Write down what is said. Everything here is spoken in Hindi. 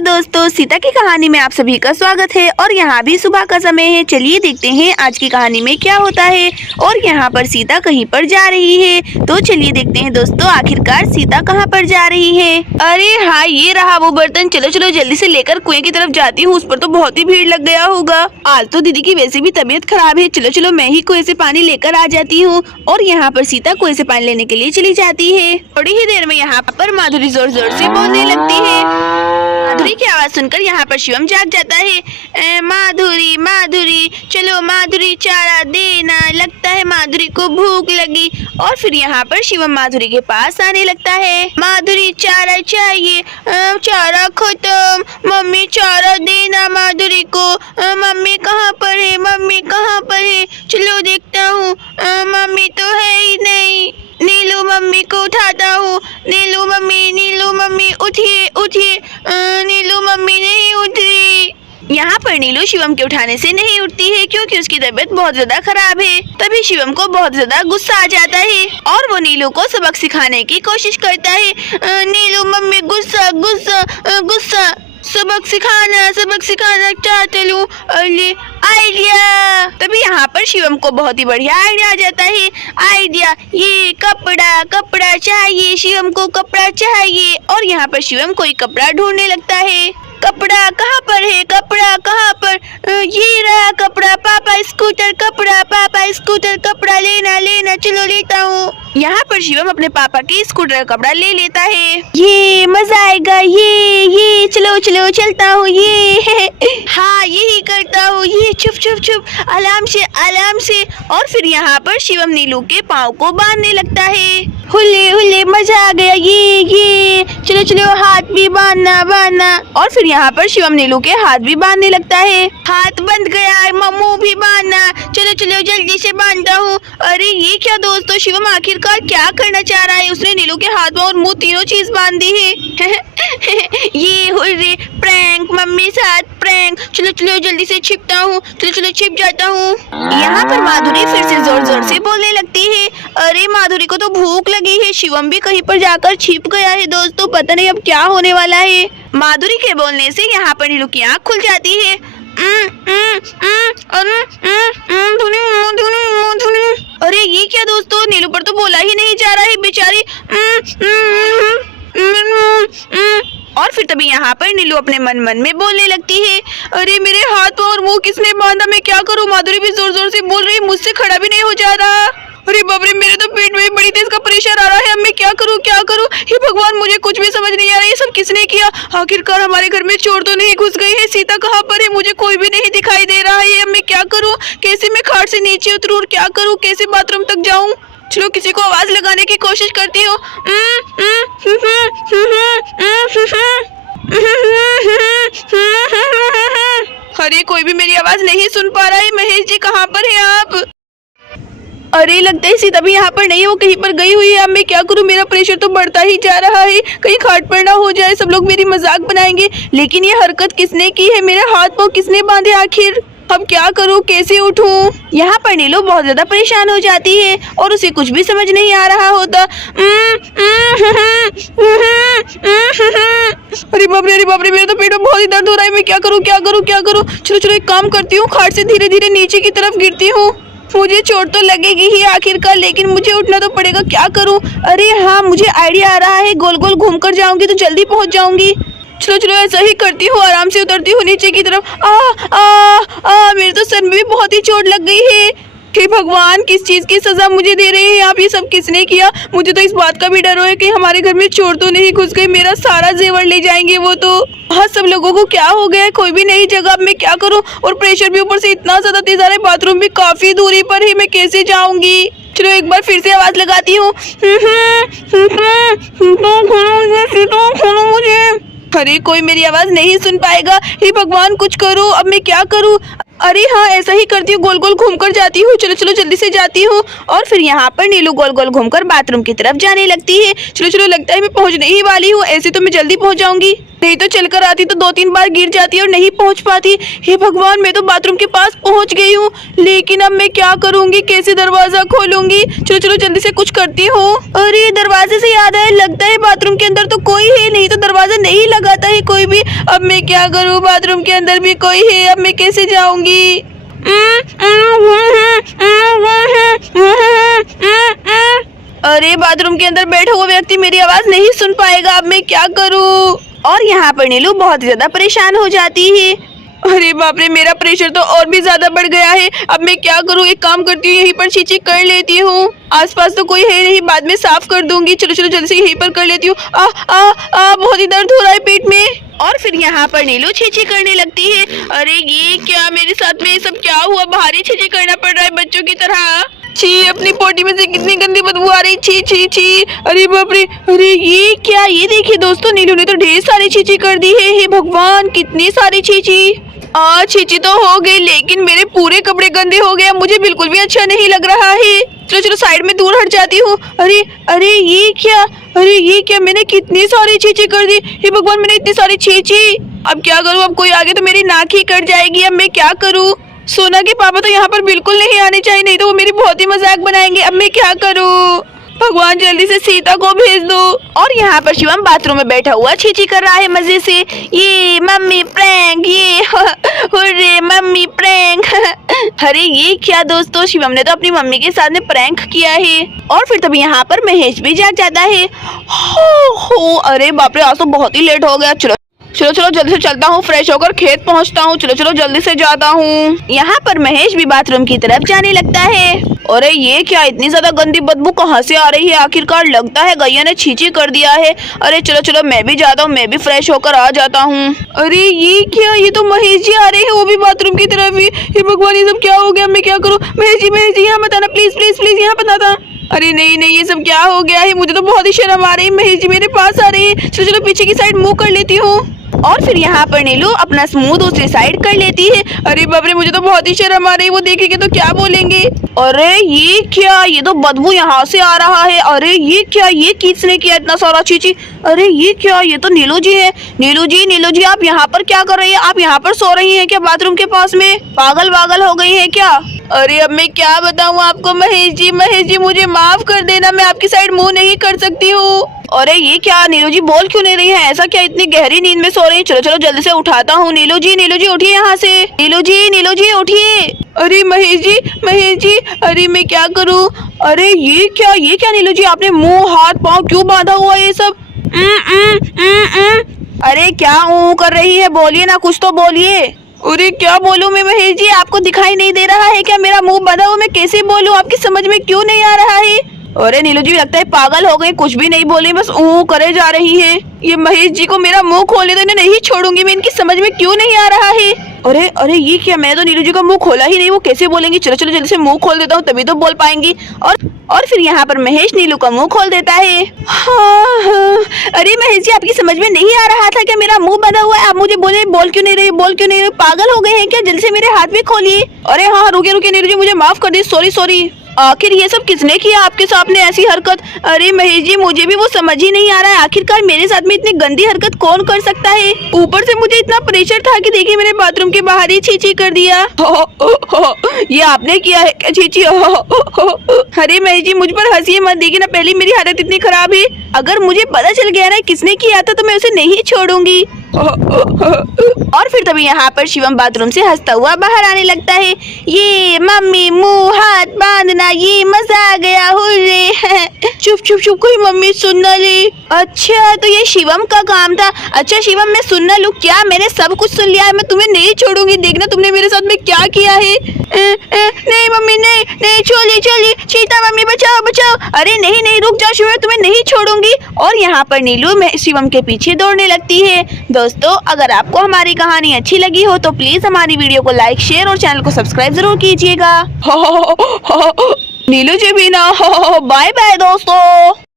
दोस्तों, सीता की कहानी में आप सभी का स्वागत है। और यहाँ भी सुबह का समय है। चलिए देखते हैं आज की कहानी में क्या होता है। और यहाँ पर सीता कहीं पर जा रही है, तो चलिए देखते हैं दोस्तों आखिरकार सीता कहाँ पर जा रही है। अरे हाँ, ये रहा वो बर्तन। चलो चलो जल्दी से लेकर कुएं की तरफ जाती हूँ। उस पर तो बहुत ही भीड़ लग गया होगा। आज तो दीदी की वैसे भी तबीयत खराब है। चलो चलो मैं ही कुएं से पानी लेकर आ जाती हूँ। और यहाँ पर सीता कुएं से पानी लेने के लिए चली जाती है। थोड़ी ही देर में यहाँ पर माधुरी जोर जोर से बोलने लगती है। माधुरी की आवाज सुनकर यहाँ पर शिवम जाग जाता है। माधुरी माधुरी, चलो माधुरी चारा देना, लगता है माधुरी को भूख लगी। और फिर यहाँ पर शिवम माधुरी के पास आने लगता है। माधुरी चारा चाहिए, चारा खत्म, मम्मी चारा देना माधुरी को। मम्मी कहाँ पर है, मम्मी कहाँ पर है, चलो देखता हूँ। मम्मी तो है ही नहीं। नीलू मम्मी को उठाता हूँ। नीलू मम्मी उठिए उठिए। नीलू मम्मी नहीं उठ रही। यहाँ पर नीलू शिवम के उठाने से नहीं उठती है, क्योंकि उसकी तबीयत बहुत ज्यादा खराब है। तभी शिवम को बहुत ज्यादा गुस्सा आ जाता है और वो नीलू को सबक सिखाने की कोशिश करता है। नीलू मम्मी गुस्सा गुस्सा गुस्सा, सबक सिखाना चाहते लूं। अरे आइडिया! तभी यहाँ पर शिवम को बहुत ही बढ़िया आइडिया आ जाता है। आइडिया, ये कपड़ा चाहिए, शिवम को कपड़ा चाहिए। और यहाँ पर शिवम कोई कपड़ा ढूंढने लगता है। कपड़ा कहाँ पर है, कपड़ा कहाँ पर? ये रहा कपड़ा। पापा स्कूटर कपड़ा लेना, चलो लेता हूँ। यहाँ पर शिवम अपने पापा के स्कूटर का कपड़ा ले लेता है। ये मजा आएगा, ये चलो चलता हूँ, ये हाँ यही करता हूँ, ये चुप आराम से। और फिर यहाँ पर शिवम नीलू के पाँव को बांधने लगता है। हुल्ले मजा आ गया, ये चलो हाथ भी बांधना। और फिर यहाँ पर शिवम नीलू के हाथ भी बांधने लगता है। हाथ बंध गया, मुंह भी बांधना, चलो जल्दी से बांधता हूँ। अरे ये क्या दोस्तों, शिवम आखिरकार क्या करना चाह रहा है? उसने नीलू के हाथ और मुंह तीनों चीज बांध दी है। ये हुर्रे प्रैंक, मम्मी साथ प्रैंक। चलो जल्दी से छिपता हूँ, चलो छिप जाता हूँ। यहाँ पर माधुरी फिर से जोर जोर से बोलने लगती है। अरे माधुरी को तो भूख लगी है। शिवम भी कहीं पर जाकर छिप गया है दोस्तों, पता नहीं अब क्या होने वाला है। माधुरी के बोलने से यहाँ पर नीलू की आँख खुल जाती है। अरे ये क्या दोस्तों, नीलू पर तो बोला ही नहीं जा रहा है बेचारी। और फिर तभी यहाँ पर नीलू अपने मन में बोलने लगती है। अरे मेरे हाथ और मुंह किसने बांधा, मैं क्या करूँ? माधुरी भी जोर जोर से बोल रही है, मुझसे खड़ा भी नहीं हो जा रहा। अरे बाप रे, मेरे तो पेट में बड़ी तेज का प्रेशर आ रहा है। अब मैं क्या करूँ? हे भगवान, मुझे कुछ भी समझ नहीं आ रहा है। ये सब किसने किया? आखिरकार हमारे घर में चोर तो नहीं घुस गए हैं? सीता कहाँ पर है? मुझे कोई भी नहीं दिखाई दे रहा है। अब मैं क्या करूँ? कैसे मैं खाट से नीचे उतरूँ और क्या करूँ? कैसे बाथरूम तक जाऊँ? चलो किसी को आवाज लगाने की कोशिश करती हूँ। अरे कोई भी मेरी आवाज नहीं सुन पा रहा है। महेश जी कहाँ पर है आप? अरे लगता है सीता भी यहाँ पर नहीं, वो कहीं पर गई हुई है। अब मैं क्या करूँ? मेरा प्रेशर तो बढ़ता ही जा रहा है। कहीं खाट पर ना हो जाए, सब लोग मेरी मजाक बनाएंगे। लेकिन ये हरकत किसने की है? मेरे हाथ पाँव किसने बांधे आखिर? अब क्या करूँ, कैसे उठूँ? यहाँ पर नीलू बहुत ज्यादा परेशान हो जाती है और उसे कुछ भी समझ नहीं आ रहा होता। अरे बाप रे, मेरे तो पेट में बहुत ही दर्द हो रहा है। मैं क्या करूँ? चलो एक काम करती हूँ, खाट से धीरे धीरे नीचे की तरफ गिरती हूँ। मुझे चोट तो लगेगी ही आखिरकार, लेकिन मुझे उठना तो पड़ेगा। क्या करूं? अरे हाँ, मुझे आइडिया आ रहा है। गोल गोल घूमकर जाऊंगी तो जल्दी पहुंच जाऊंगी। चलो ऐसा ही करती हूँ, आराम से उतरती हूँ नीचे की तरफ। मेरे तो सर में भी बहुत ही चोट लग गई है। हे भगवान, किस चीज की सजा मुझे दे रहे हैं आप? ये सब किसने किया? मुझे तो इस बात का भी डर है कि हमारे घर में चोर तो नहीं घुस गए। मेरा सारा जेवर ले जाएंगे वो तो। हाँ, सब लोगों को क्या हो गया है? कोई भी नहीं जगह। अब मैं क्या करूँ? और प्रेशर भी ऊपर से इतना ज्यादा तेज आ रहा है। बाथरूम भी काफी दूरी पर है, मैं कैसे जाऊंगी? चलो एक बार फिर से आवाज लगाती हूँ। अरे कोई मेरी आवाज नहीं सुन पाएगा। हे भगवान, कुछ करो। अब मैं क्या करूँ? अरे हाँ, ऐसा ही करती हूँ, गोल गोल घूमकर जाती हूँ। चलो जल्दी से जाती हूँ। और फिर यहाँ पर नीलू गोल गोल घूमकर बाथरूम की तरफ जाने लगती है। चलो लगता है मैं पहुँचने ही वाली हूँ। ऐसे तो मैं जल्दी पहुँच जाऊंगी। नहीं तो चलकर आती तो 2-3 बार गिर जाती और नहीं पहुंच पाती। हे भगवान, मैं तो बाथरूम के पास पहुंच गई हूँ, लेकिन अब मैं क्या करूंगी, कैसे दरवाजा खोलूंगी। चलो चलो जल्दी से कुछ करती हूँ। अरे दरवाजे से याद आया, लगता है बाथरूम के अंदर तो कोई है नहीं, तो दरवाजा नहीं लगाता है कोई भी। अब मैं क्या करूँ, बाथरूम के अंदर भी कोई है, अब मैं कैसे जाऊंगी। अरे बाथरूम के अंदर बैठा हुआ व्यक्ति मेरी आवाज नहीं सुन पाएगा, अब मैं क्या करूं। और यहाँ पर नीलू बहुत ज्यादा परेशान हो जाती है। अरे बाप रे, मेरा प्रेशर तो और भी ज्यादा बढ़ गया है, अब मैं क्या करूं। एक काम करती हूँ, यहीं पर चीची कर लेती हूँ। आसपास तो कोई है नहीं, बाद में साफ कर दूंगी। चलो चलो जल्दी से यहीं पर कर लेती हूँ। बहुत ही दर्द हो रहा है पेट में। और फिर यहाँ पर नीलू छींची करने लगती है। अरे ये क्या, मेरे साथ में ये सब क्या हुआ, भारी छींची करना पड़ रहा है बच्चों की तरह। छी, अपनी पोटी में से कितनी गंदी बदबू आ रही। छी छी छी, अरे बाप रे, अरे ये क्या। ये देखिए दोस्तों, नीलू ने तो ढेर सारी छींची कर दी है। हे भगवान, कितनी सारी छींची। छींची तो हो गई, लेकिन मेरे पूरे कपड़े गंदे हो गए, मुझे बिल्कुल भी अच्छा नहीं लग रहा है। चलो चलो साइड में दूर हट जाती हूँ। अरे अरे ये क्या, अरे ये क्या, मैंने कितनी सारी छींची कर दी। हे भगवान, मैंने इतनी सारी छींची, अब क्या करूँ। अब कोई आगे तो मेरी नाक ही कट जाएगी, अब मैं क्या करूँ। सोना के पापा तो यहाँ पर बिल्कुल नहीं आने चाहिए, नहीं तो वो मेरी बहुत ही मजाक बनाएंगे। अब मैं क्या करूँ, भगवान जल्दी से सीता को भेज दो। और यहाँ पर शिवम बाथरूम में बैठा हुआ छींची कर रहा है मजे से। ये मम्मी प्रैंक, ये हुर्रे मम्मी प्रैंक। अरे ये क्या दोस्तों, शिवम ने तो अपनी मम्मी के साथ में प्रैंक किया है। और फिर तभी यहाँ पर महेश भी जाग जाता है। हो अरे बाप रे, आज तो बहुत ही लेट हो गया। चलो चलो चलो जल्दी से चलता हूँ, फ्रेश होकर खेत पहुँचता हूँ। चलो चलो जल्दी से जाता हूँ। यहाँ पर महेश भी बाथरूम की तरफ जाने लगता है। अरे ये क्या, इतनी ज्यादा गंदी बदबू कहाँ से आ रही है। आखिरकार लगता है गैया ने छींची कर दिया है। अरे चलो चलो मैं भी जाता हूँ, मैं भी फ्रेश होकर आ जाता हूँ। अरे ये क्या, ये तो महेश जी आ रहे हैं, वो भी बाथरूम की तरफ ही। ये भगवान, ये सब क्या हो गया, मैं क्या करूँ। महेश जी यहाँ बताना प्लीज प्लीज प्लीज, यहाँ बताना। अरे नहीं नहीं, ये सब क्या हो गया है, मुझे तो बहुत ही शर्म आ रही है। महेश जी मेरे पास आ रहे हैं। चलो चलो पीछे की साइड मुंह कर लेती हूँ। और फिर यहाँ पर नीलू अपना मुंह दूसरी साइड कर लेती है। अरे बाप रे, मुझे तो बहुत ही शर्म आ रही है, वो देखेंगे तो क्या बोलेंगे। अरे ये क्या, ये तो बदबू यहाँ से आ रहा है। अरे ये क्या, ये किसने किया इतना सारा छींची। अरे ये क्या, ये तो नीलू जी है। नीलू जी आप यहाँ पर क्या कर रही है, आप यहाँ पर सो रही हैं क्या बाथरूम के पास में, पागल वागल हो गई है क्या। अरे अब मैं क्या बताऊँ आपको। महेश जी मुझे माफ कर देना, मैं आपकी साइड मुंह नहीं कर सकती हूँ। अरे ये क्या, नीलू जी बोल क्यों नहीं रही है, ऐसा क्या इतनी गहरी नींद में सो रही है। चलो चलो जल्दी से उठाता हूँ। नीलू जी उठिए यहाँ से। नीलू जी उठिए। अरे महेश जी, अरे मैं क्या करूँ। अरे ये क्या नीलू जी, आपने मुंह हाथ पाँव क्यों बांधा हुआ ये सब। अरे क्या कर रही है, बोलिए ना, कुछ तो बोलिए। अरे क्या बोलूं मैं महेश जी, आपको दिखाई नहीं दे रहा है क्या मेरा मुंह बंधा हुआ, मैं कैसे बोलूं, आपकी समझ में क्यों नहीं आ रहा है। अरे नीलू जी लगता है पागल हो गई, कुछ भी नहीं बोली, बस करे जा रही है। ये महेश जी को मेरा मुंह खोले तो इन्हें नहीं छोड़ूंगी मैं, इनकी समझ में क्यों नहीं आ रहा है। अरे ये क्या, मैं तो नीलू जी का मुंह खोला ही नहीं, वो कैसे बोलेंगी। चलो चलो जल्दी से मुंह खोल देता हूँ, तभी तो बोल पाएंगी। और फिर यहाँ पर महेश नीलू का मुंह खोल देता है। हाँ। अरे महेश जी आपकी समझ में नहीं आ रहा था क्या मेरा मुंह बंधा हुआ है, आप मुझे बोल क्यों नहीं रहे, पागल हो गए हैं क्या, जल्दी से मेरे हाथ में खोलिए। अरे हाँ रुके नीलू जी, मुझे माफ कर दी, सॉरी। आखिर ये सब किसने किया आपके सामने ऐसी हरकत। अरे महेश जी मुझे भी वो समझ ही नहीं आ रहा है, आखिरकार मेरे साथ में इतनी गंदी हरकत कौन कर सकता है। ऊपर से मुझे इतना प्रेशर था कि देखिए मैंने बाथरूम के बाहर ही छींची कर दिया। ये आपने किया है क्या छींची। अरे महेश जी मुझ पर हंसिए मत, देखिए ना पहले मेरी हालत इतनी खराब है, अगर मुझे पता चल गया ना किसने किया था तो मैं उसे नहीं छोड़ूंगी। और फिर तभी यहाँ पर शिवम बाथरूम से हंसता हुआ बाहर आने लगता है। ये मम्मी मुंह हाथ बांधना, ये मजा आ गया, हुर्रे। चुप कोई मम्मी सुनना ले। अच्छा तो ये शिवम का काम था। अच्छा शिवम मैं सुनना लूँ क्या, मैंने सब कुछ सुन लिया है, मैं तुम्हें नहीं छोड़ूंगी, देखना तुमने मेरे साथ में क्या किया है। नहीं मम्मी नहीं, छोड़िए चीता मम्मी बचाओ। अरे नहीं रुक जाओ शिवम, तुम्हें नहीं छोड़ूंगी। और यहाँ पर नीलू शिवम के पीछे दौड़ने लगती है। दोस्तों अगर आपको हमारी कहानी अच्छी लगी हो तो प्लीज हमारी वीडियो को लाइक शेयर और चैनल को सब्सक्राइब जरूर कीजिएगा। नीलू जी भी ना। बाय बाय दोस्तों।